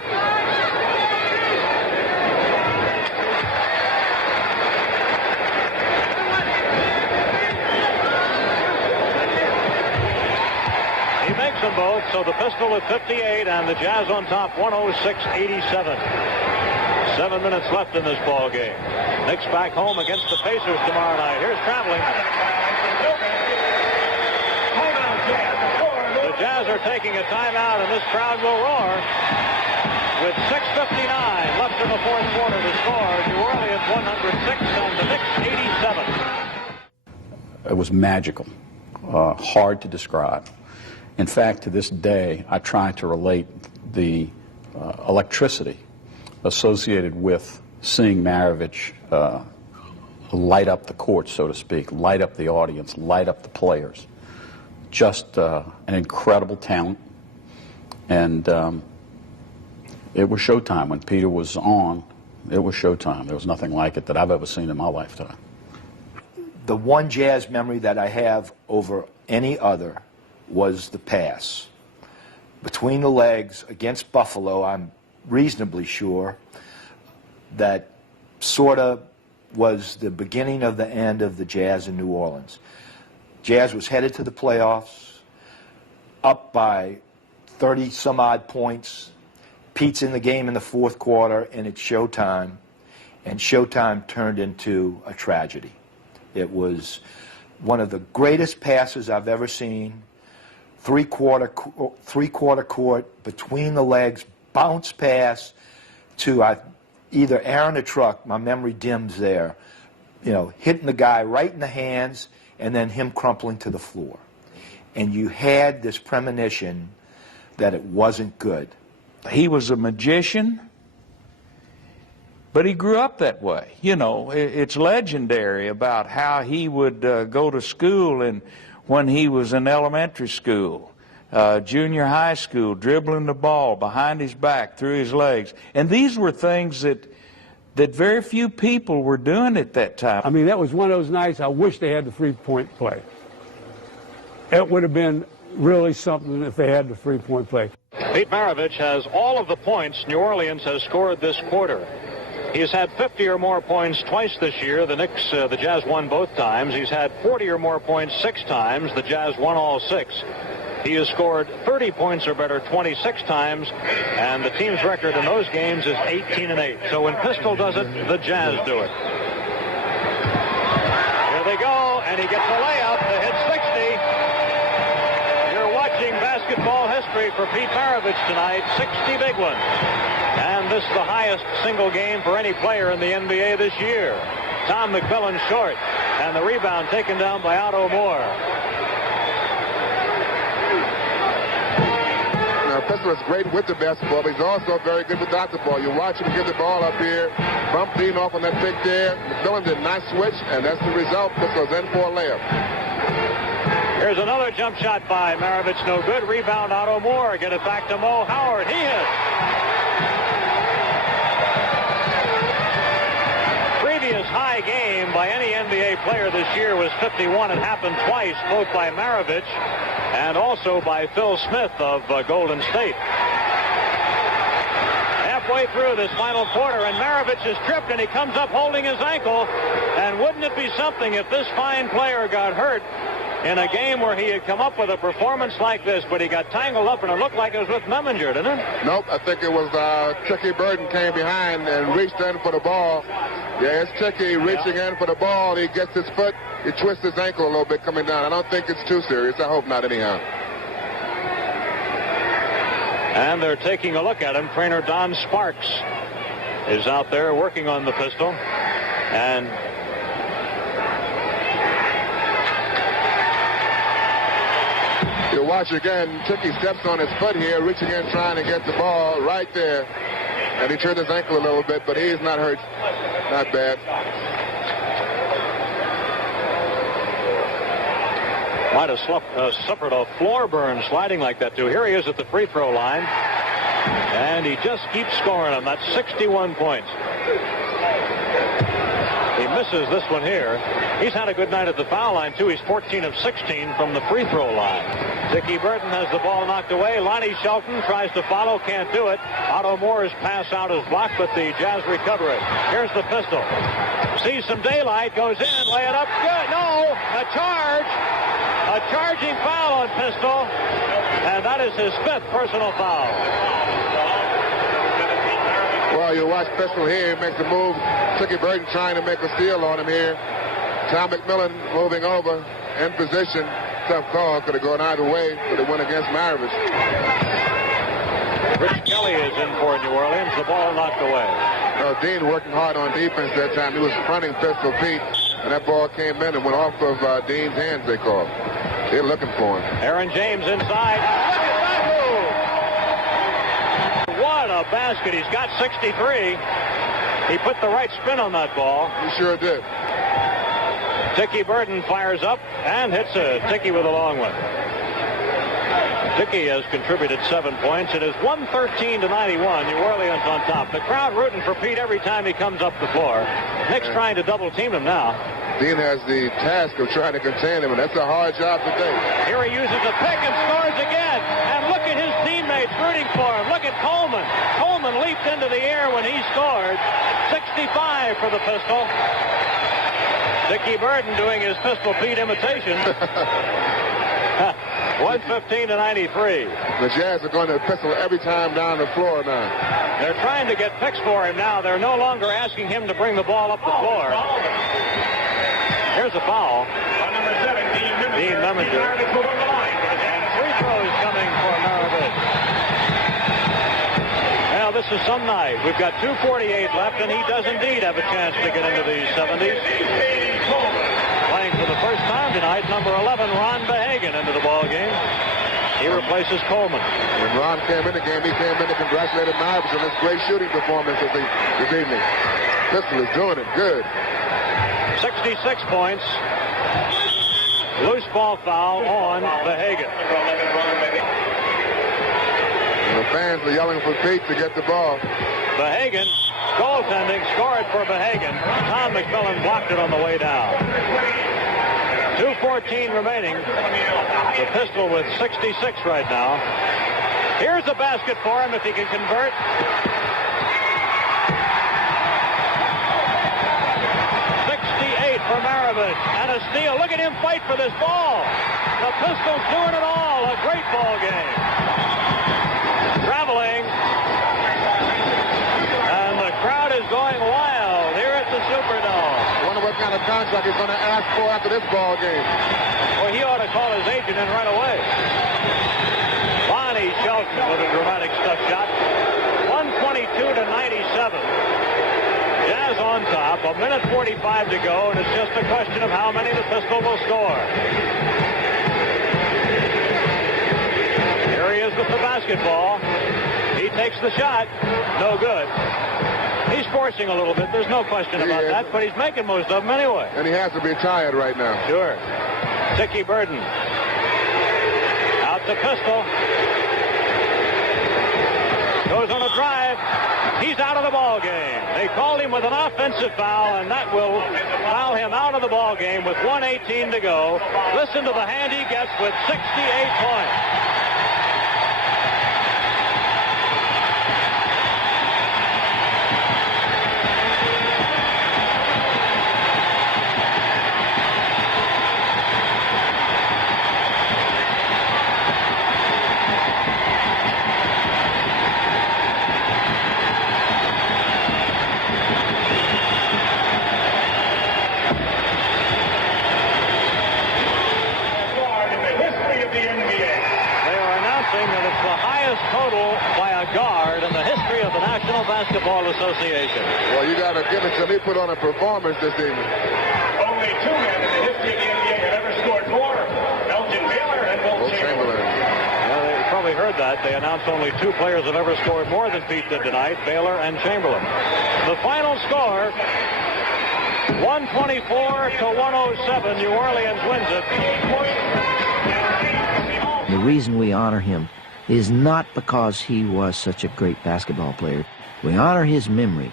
He makes them both, so the pistol at 58 and the Jazz on top 106-87. 7 minutes left in this ball game. Knicks back home against the Pacers tomorrow night. Here's traveling. The Jazz are taking a timeout, and this crowd will roar. With 6:59 left in the fourth quarter to score, New Orleans 106 and the Knicks 87. It was magical, hard to describe. In fact, to this day, I try to relate the electricity associated with seeing Maravich light up the court, so to speak, light up the audience, light up the players. Just an incredible talent. And it was showtime. When Peter was on, it was showtime. There was nothing like it that I've ever seen in my lifetime. The one Jazz memory that I have over any other was the pass. Between the legs against Buffalo, I'm reasonably sure that sort of was the beginning of the end of the Jazz in New Orleans. Jazz was headed to the playoffs, up by 30-some-odd points. Pete's in the game in the fourth quarter, and it's showtime. And showtime turned into a tragedy. It was one of the greatest passes I've ever seen. Three-quarter court, between the legs, bounce pass to either Aaron or Truck. My memory dims there. You know, hitting the guy right in the hands, and then him crumpling to the floor. And you had this premonition that it wasn't good. He was a magician, but he grew up that way. You know, it's legendary about how he would go to school, and when he was in elementary school, junior high school, dribbling the ball behind his back, through his legs. And these were things that very few people were doing at that time. I mean, that was one of those nights I wish they had the three-point play. It would have been really something if they had the three-point play. Pete Maravich has all of the points New Orleans has scored this quarter. He's had 50 or more points twice this year. The Knicks, the Jazz won both times. He's had 40 or more points 6 times. The Jazz won all 6. He has scored 30 points or better 26 times, and the team's record in those games is 18-8. So when Pistol does it, the Jazz do it. Here they go, and he gets a layup to hit 60. You're watching basketball history for Pete Maravich tonight, 60 big ones. And this is the highest single game for any player in the NBA this year. Tom McMillan short, and the rebound taken down by Otto Moore. Pistol is great with the basketball, but he's also very good without the ball. You watch him give the ball up here, bump Dean off on that pick there. McMillan did not switch, and that's the result. Pistol's in for a layup. Here's another jump shot by Maravich, no good. Rebound, Otto Moore. Get it back to Mo Howard. He hits. Previous high game by any NBA player this year was 51. It happened twice, both by Maravich and also by Phil Smith of Golden State. Halfway through this final quarter, and Maravich is tripped, and he comes up holding his ankle. And wouldn't it be something if this fine player got hurt in a game where he had come up with a performance like this, but he got tangled up, and it looked like it was with Memminger, didn't it? Nope, I think it was Tiki Burton came behind and reached in for the ball. Yeah, it's Tiki reaching in for the ball. He gets his foot, he twists his ankle a little bit coming down. I don't think it's too serious. I hope not anyhow. And they're taking a look at him. Trainer Don Sparks is out there working on the pistol. And you watch again, Tiki steps on his foot here, reaching in, trying to get the ball right there. And he turned his ankle a little bit, but he's not hurt. Not bad. Might have suffered a floor burn sliding like that, too. Here he is at the free throw line. And he just keeps scoring them. That's 61 points. He misses this one here. He's had a good night at the foul line, too. He's 14 of 16 from the free throw line. Tiki Burton has the ball knocked away. Lonnie Shelton tries to follow, can't do it. Otto Moore's pass out is blocked, but the Jazz recover it. Here's the pistol. Sees some daylight, goes in, lay it up. Good. No, a charge. A charging foul on Pistol, and that is his 5th personal foul. Well, you watch Pistol here. He makes a move. Tiki Burton trying to make a steal on him here. Tom McMillan moving over in position. Tough call. Could have gone either way, but it went against Maravich. Rich Kelly is in for New Orleans. The ball knocked away. Dean working hard on defense that time. He was fronting Pistol Pete, and that ball came in and went off of Dean's hands, they called. They're looking for him. Aaron James inside. Look at that move! What a basket. He's got 63. He put the right spin on that ball. He sure did. Tiki Burton fires up and hits a Tiki with a long one. Tiki has contributed 7 points. It is 113-91. New Orleans on top. The crowd rooting for Pete every time he comes up the floor. Knicks trying to double team him now. Dean has the task of trying to contain him, and that's a hard job to do. Here he uses a pick and scores again. And look at his teammates rooting for him. Look at Coleman. Coleman leaped into the air when he scored. 65 for the pistol. Tiki Burton doing his Pistol Pete imitation. 115-93. The Jazz are going to Pistol every time down the floor now. They're trying to get picks for him now. They're no longer asking him to bring the ball up the floor. Here's a foul. Dean Memminger. And free throws coming for Maravich. Well, this is some night. We've got 2:48 left, and he does indeed have a chance to get into the 70s. Playing for the first time tonight, number 11, Ron Behagen, into the ball game. He replaces Coleman. When Ron came in the game, he came in to congratulate Maravich on this great shooting performance this evening. Pistol is doing it good. 66 points. Loose ball foul on Behagen. Fans are yelling for Pete to get the ball. Behagan, goaltending, scored for Behagan. Tom McMillan blocked it on the way down. 2:14 remaining. The Pistol with 66 right now. Here's a basket for him if he can convert. 68 for Maravich. And a steal. Look at him fight for this ball. The Pistol's doing it all. A great ball game. Traveling. And the crowd is going wild here at the Superdome. I wonder what kind of contract he's going to ask for after this ball game. Well, he ought to call his agent in right away. Bonnie Shelton with a dramatic stuff shot. 122-97. Jazz on top. 1:45 to go, and it's just a question of how many the Pistol will score. Here he is with the basketball. He takes the shot. No good. He's forcing a little bit. There's no question about that, but he's making most of them anyway. And he has to be tired right now. Sure. Dickie Burden. Out to Pistol. Goes on a drive. He's out of the ball game. They called him with an offensive foul, and that will foul him out of the ball game with 1:18 to go. Listen to the hand he gets with 68 points. Total by a guard in the history of the National Basketball Association. Well, you got to give it to me. Put on a performance this evening. Only two men in the history of the NBA have ever scored more. Elgin Baylor and Will Chamberlain. Well, they probably heard that. They announced only two players have ever scored more than Pete did tonight, Baylor and Chamberlain. The final score, 124-107. New Orleans wins it. The reason we honor him is not because he was such a great basketball player. We honor his memory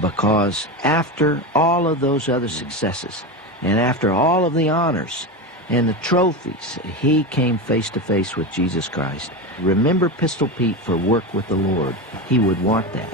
because after all of those other successes and after all of the honors and the trophies, he came face to face with Jesus Christ. Remember Pistol Pete for work with the Lord. He would want that.